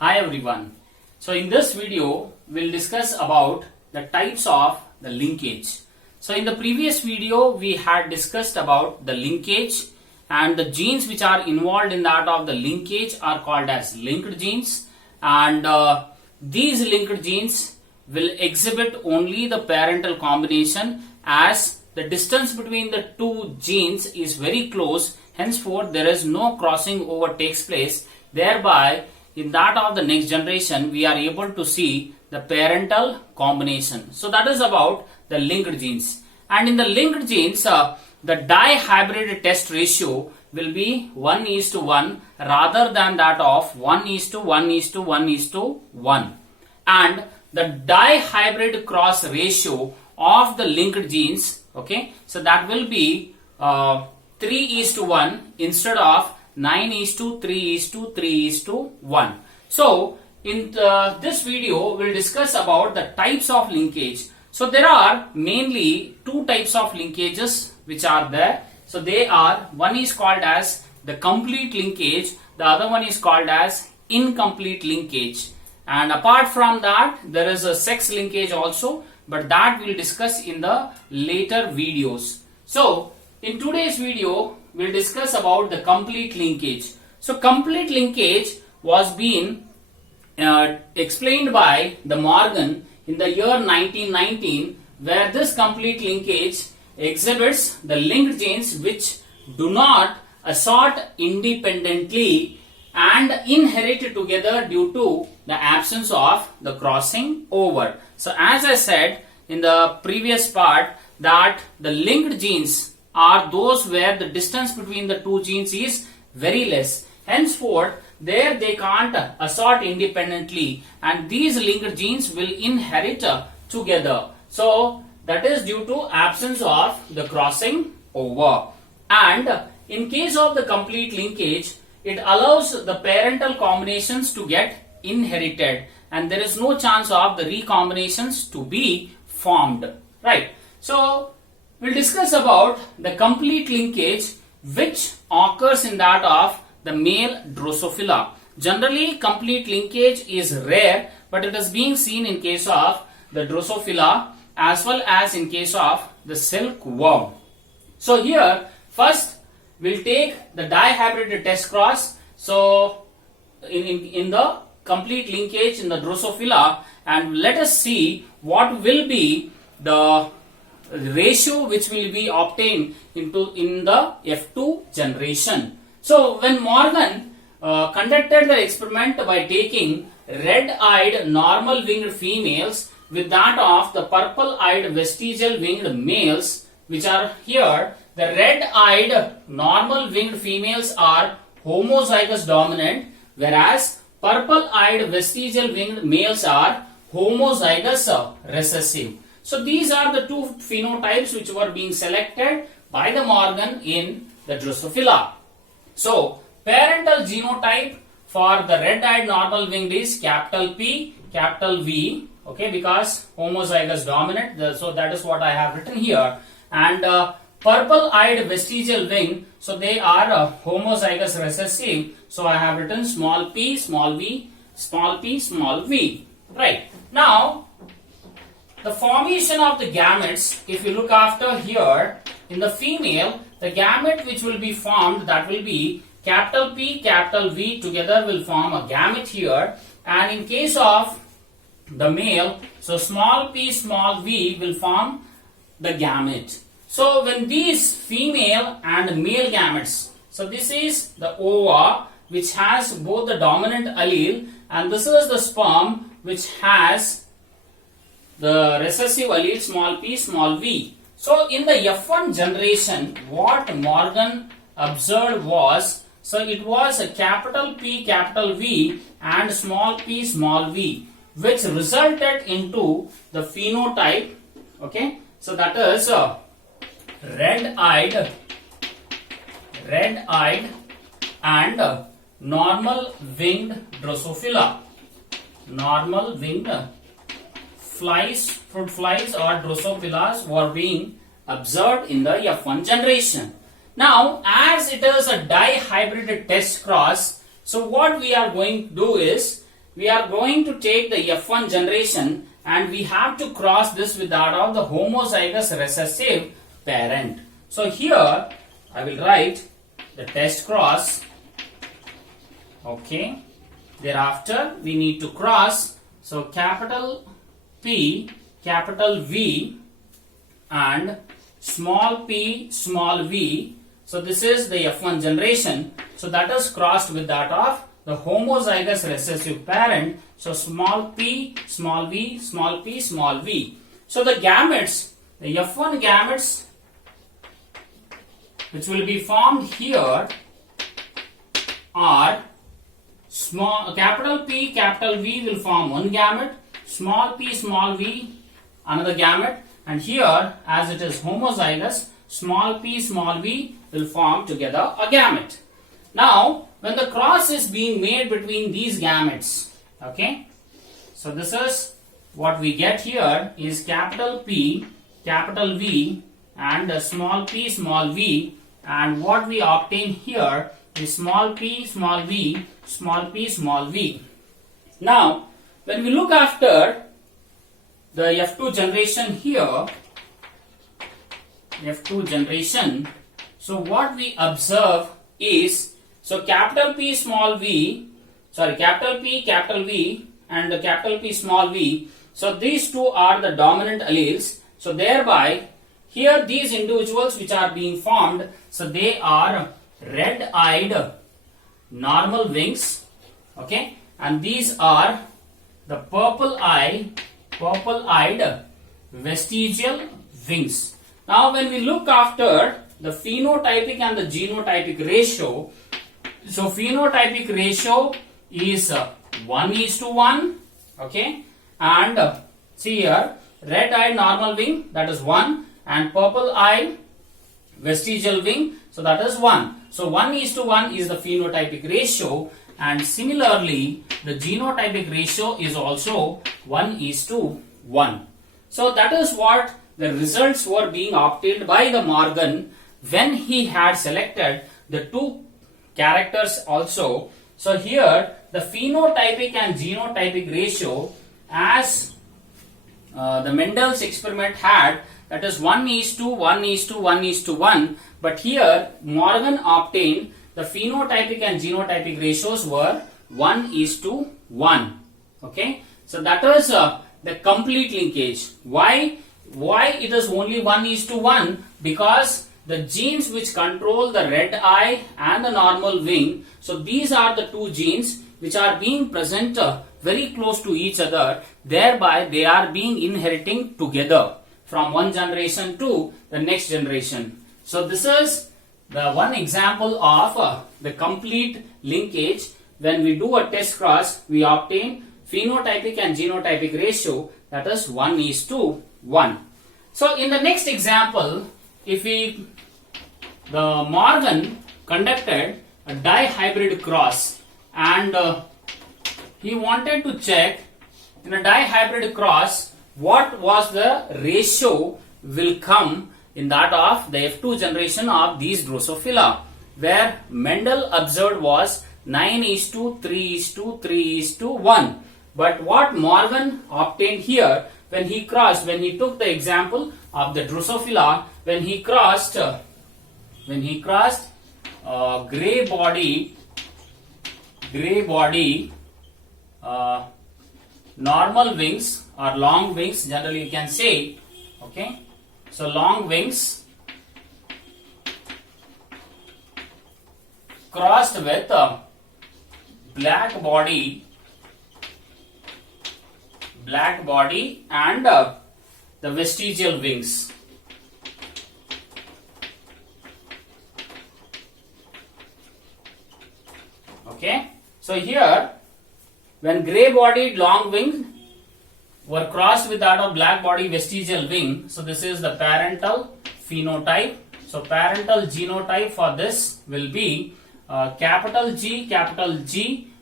Hi everyone. So in this video, we'll discuss about the types of the linkage. So in the previous video, we had discussed about the linkage and the genes which are involved in that of the linkage are called as linked genes, and these linked genes will exhibit only the parental combination as the distance between the two genes is very close. Henceforth, there is no crossing over takes place. Thereby, in that of the next generation, we are able to see the parental combination. So that is about the linked genes. And in the linked genes, the dihybrid test ratio will be 1:1 rather than that of 1:1:1:1. And the dihybrid cross ratio of the linked genes, okay, so that will be 3:1 instead of 9:3:3:1. So in this video, we'll discuss about the types of linkage. So there are mainly two types of linkages which are there. So they are, one is called as the complete linkage, the other one is called as incomplete linkage. And apart from that, there is a sex linkage also, but that we'll discuss in the later videos. So in today's video, we'll discuss about the complete linkage. So complete linkage was being explained by the Morgan in the year 1919, where this complete linkage exhibits the linked genes which do not assort independently and inherit together due to the absence of the crossing over. So as I said in the previous part, that the linked genes are those where the distance between the two genes is very less. Henceforth, there they can't assort independently, and these linked genes will inherit together. So that is due to absence of the crossing over. And in case of the complete linkage, it allows the parental combinations to get inherited, and there is no chance of the recombinations to be formed. Right. So we'll discuss about the complete linkage which occurs in that of the male Drosophila. Generally, complete linkage is rare, but it is being seen in case of the Drosophila as well as in case of the silkworm. So here, first we'll take the dihybrid test cross. So in the complete linkage in the Drosophila, and let us see what will be the ratio which will be obtained in the F2 generation. So when Morgan conducted the experiment by taking red-eyed normal winged females with that of the purple-eyed vestigial winged males, which are here, the red-eyed normal winged females are homozygous dominant, whereas purple-eyed vestigial winged males are homozygous recessive. So these are the two phenotypes which were being selected by the Morgan in the Drosophila. So parental genotype for the red-eyed normal winged is capital P, capital V, okay, because homozygous dominant, so that is what I have written here. And purple-eyed vestigial wing, so they are homozygous recessive, so I have written small p, small v, small p, small v. Right. Now, the formation of the gametes, if you look after here, in the female, the gamete which will be formed, that will be capital P, capital V together will form a gamete here. And in case of the male, so small p, small v will form the gamete. So when these female and male gametes, so this is the ova which has both the dominant allele, and this is the sperm which has the recessive allele small p, small v. So in the F1 generation, what Morgan observed was, so it was a capital P, capital V and small p, small v, which resulted into the phenotype, okay, so that is red-eyed and normal winged Drosophila. Normal winged flies, fruit flies or Drosophilas were being observed in the F1 generation. Now, as it is a dihybrid test cross, so what we are going to do is, we are going to take the F1 generation and we have to cross this with that of the homozygous recessive parent. So here I will write the test cross. Okay. Thereafter we need to cross. So capital P, capital V and small p, small v. So this is the F1 generation. So that is crossed with that of the homozygous recessive parent. So small p, small v, small p, small v. So the gametes, the F1 gametes which will be formed here are small capital P, capital V will form one gamete, small p, small v another gamete, and here as it is homozygous, small p, small v will form together a gamete. Now when the cross is being made between these gametes, okay, so this is what we get here is capital P, capital V and small p, small v, and what we obtain here is small p, small v, small p, small v. Now when we look after the F2 generation here, F2 generation, so what we observe is, so capital P small v, capital P, capital V and the capital P small v, so these two are the dominant alleles. So thereby here these individuals which are being formed, so they are red-eyed normal wings, okay, and these are the purple-eyed vestigial wings. Now when we look after the phenotypic and the genotypic ratio, so phenotypic ratio is 1:1, okay, and see here red-eyed normal wing, that is 1, and purple-eyed vestigial wing, so that is 1. So 1:1 is the phenotypic ratio, and similarly the genotypic ratio is also 1:1. So that is what the results were being obtained by the Morgan when he had selected the two characters also. So here the phenotypic and genotypic ratio as the Mendel's experiment had, that is 1:1:1:1, but here Morgan obtained the phenotypic and genotypic ratios were 1:1. Okay, so that is the complete linkage. Why it is only 1:1? Because the genes which control the red eye and the normal wing, so these are the two genes which are being present very close to each other, thereby they are being inheriting together from one generation to the next generation. So this is the one example of the complete linkage. When we do a test cross, we obtain phenotypic and genotypic ratio, that is 1:1. So in the next example, if the Morgan conducted a dihybrid cross and he wanted to check in a dihybrid cross what was the ratio will come in that of the F2 generation of these Drosophila, where Mendel observed was 9:3:3:1. But what Morgan obtained here when he took the example of the Drosophila, when he crossed gray body normal wings or long wings, generally you can say, okay, so long wings crossed with black body and the vestigial wings. Okay, so here when grey bodied long wing were crossed with that of black body vestigial wing, so this is the parental phenotype. So parental genotype for this will be capital G,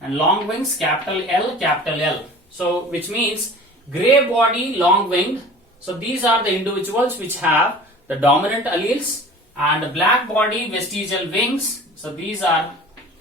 and long wings capital L. So which means grey body long winged, so these are the individuals which have the dominant alleles, and black body vestigial wings, so these are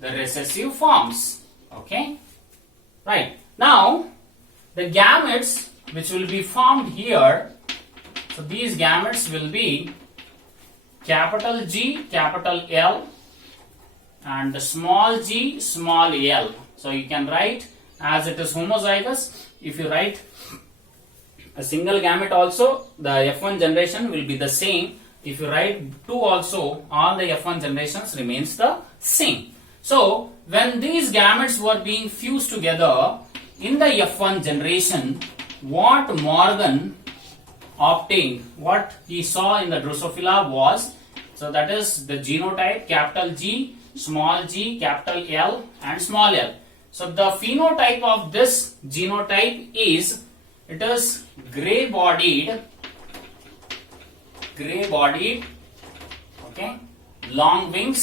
the recessive forms. Okay, right. the gametes which will be formed here, so these gametes will be capital G, capital L, and the small g, small l. So you can write as it is homozygous. If you write a single gamete also, the F1 generation will be the same. If you write 2 also, all the F1 generations remains the same. So when these gametes were being fused together in the F1 generation, what Morgan obtained, what he saw in the Drosophila was, so that is the genotype capital G, small g, capital L and small l. So the phenotype of this genotype is, it is grey bodied, okay, long winged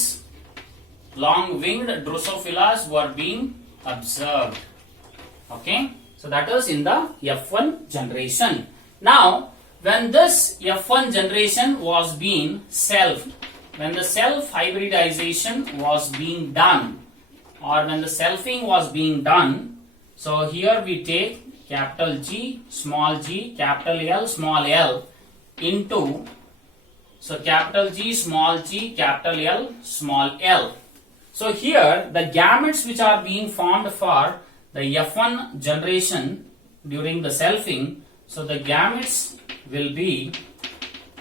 Drosophila were being observed. Okay, so that is in the F1 generation. Now, when this F1 generation was being when the self hybridization was being done, or when the selfing was being done, so here we take capital G, capital L, small l into, so capital G, capital L, small l. So here the gametes which are being formed for the F1 generation during the selfing, so the gametes will be,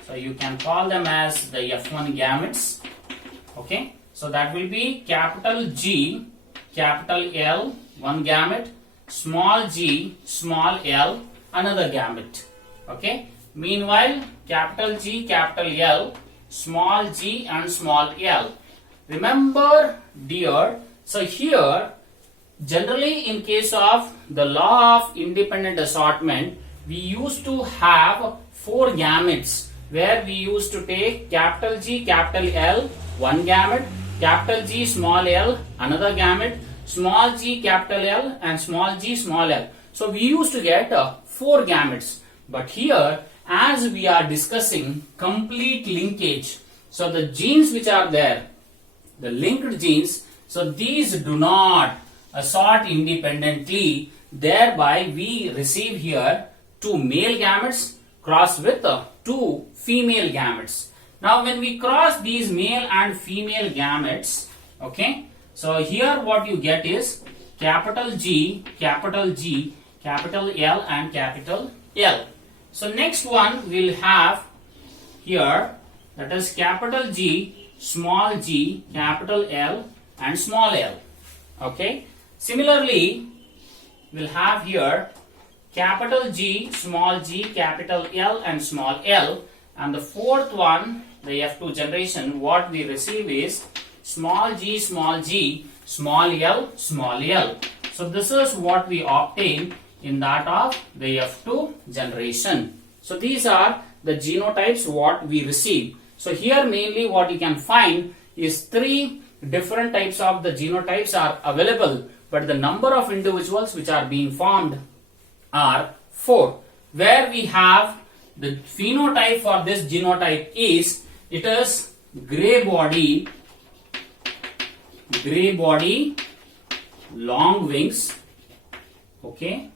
so you can call them as the F1 gametes. Okay, so that will be capital G, capital L, one gamete, small g, small l, another gamete. Okay, meanwhile capital G, capital L, small g and small l. Remember dear, so here generally in case of the law of independent assortment, we used to have 4 gametes where we used to take capital G, capital L, one gamete, capital G, small l, another gamete, small g, capital L and small g, small l. So we used to get 4 gametes. But here, as we are discussing complete linkage, so the genes which are there, the linked genes, so these do not assort independently. Thereby we receive here 2 male gametes crossed with 2 female gametes. Now when we cross these male and female gametes, okay, so here what you get is capital G, capital L and capital L. So next one we'll have here, that is capital G, small g, capital L and small l. Okay, similarly we'll have here capital G, small g, capital L and small l, and the fourth one, the F2 generation, what we receive is small g, small l, small l. So this is what we obtain in that of the F2 generation. So these are the genotypes what we receive. So here mainly what you can find is 3 different types of the genotypes are available, but the number of individuals which are being formed are 4. Where we have the phenotype for this genotype is, it is grey body, long wings, okay,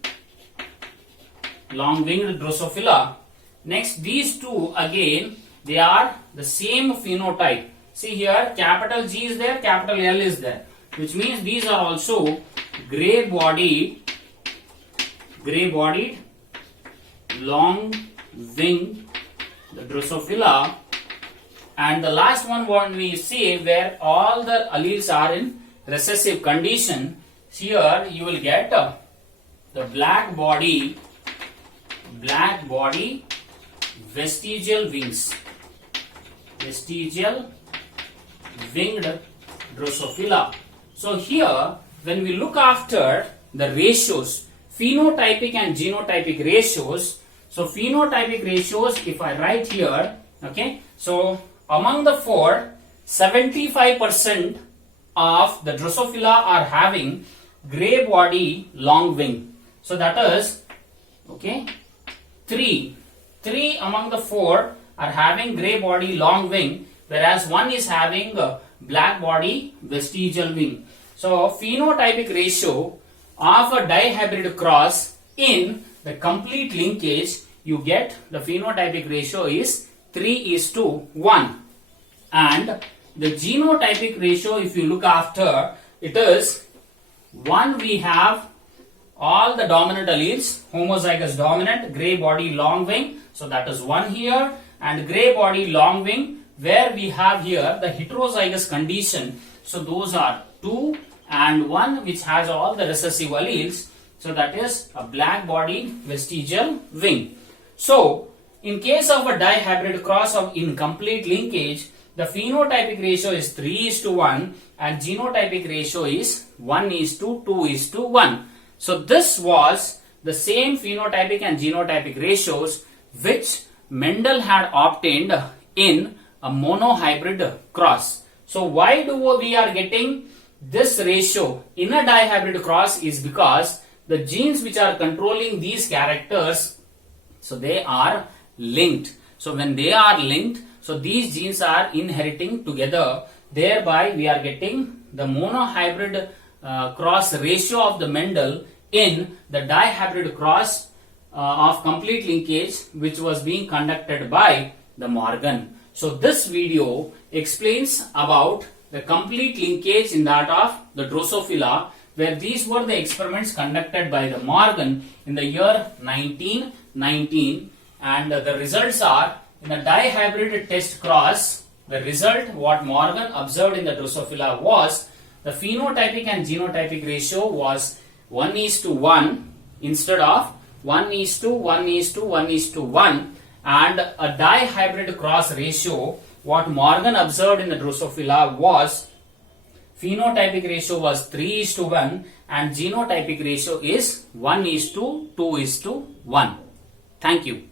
long winged Drosophila. Next, these 2 again, they are the same phenotype. See here, capital G is there, capital L is there, which means these are also grey bodied, long winged Drosophila. And the last one what we see, where all the alleles are in recessive condition, here you will get the black body vestigial winged Drosophila. So here when we look after the ratios, phenotypic and genotypic ratios, so phenotypic ratios if I write here, okay, so among the 4, 75% of the Drosophila are having grey body long wing. So that is, okay, 3 among the 4 are having grey body long wing, whereas 1 is having black body vestigial wing. So phenotypic ratio of a dihybrid cross in the complete linkage, you get the phenotypic ratio is 3:1. And the genotypic ratio, if you look after, it is 1. We have all the dominant alleles, homozygous dominant, gray body long wing, so that is 1 here, and gray body long wing, where we have here the heterozygous condition, so those are 2, and 1 which has all the recessive alleles, so that is a black body vestigial wing. So in case of a dihybrid cross of incomplete linkage, the phenotypic ratio is 3:1 and genotypic ratio is 1:2:1. So this was the same phenotypic and genotypic ratios which Mendel had obtained in a monohybrid cross. So why do we are getting this ratio in a dihybrid cross is because the genes which are controlling these characters, so they are linked. So when they are linked, so these genes are inheriting together, thereby we are getting the monohybrid cross ratio of the Mendel in the dihybrid cross of complete linkage which was being conducted by the Morgan. So this video explains about the complete linkage in that of the Drosophila, where these were the experiments conducted by the Morgan in the year 1919, and the results are in the dihybrid test cross. The result what Morgan observed in the Drosophila was the phenotypic and genotypic ratio was 1:1 instead of 1:1:1:1, and a dihybrid cross ratio what Morgan observed in the Drosophila was phenotypic ratio was 3:1 and genotypic ratio is 1:2:1. Thank you.